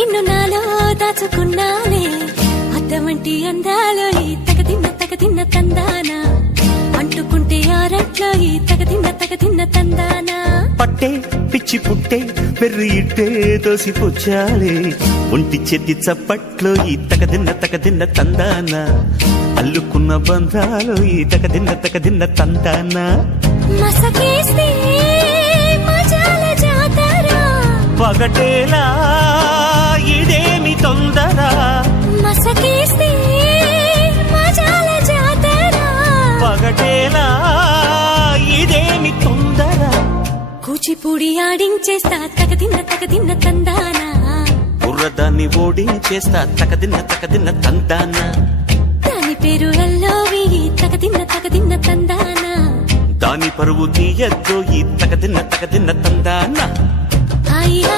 నిన్ను నాలో దాచుకున్నానే అద్దమంటి అందాలో ఈ తగదిన్న తందానా అంటుకుంటే ఆరట్లో ఈ తగదిన్న తందానా పట్టే పిచ్చి పుట్టే వెర్రి ఇట్టే దోసి పుచ్చాలే ఒంటి చెట్టి చప్పట్లో ఈ తగదిన్న తందానా అల్లుకున్న బంధాలు ఈ తగదిన్న తందానా మసకేస్తే మజాల జాతర పగటేలా ఇదేమి తొందర మసకేస్తే మజాల జాతర పగటేలా ఇదేమి తొందర కూచిపూడి ఆడించేస్తా తగదిన్న తందానా బుర్రదాన్ని ఓడించేస్తా తగదిన్న తందానా దాని పేరు ఎల్లోవి తగదిన్న తందానా దాని పరువు తీయద్దు ఈ తగదిన్న తందానా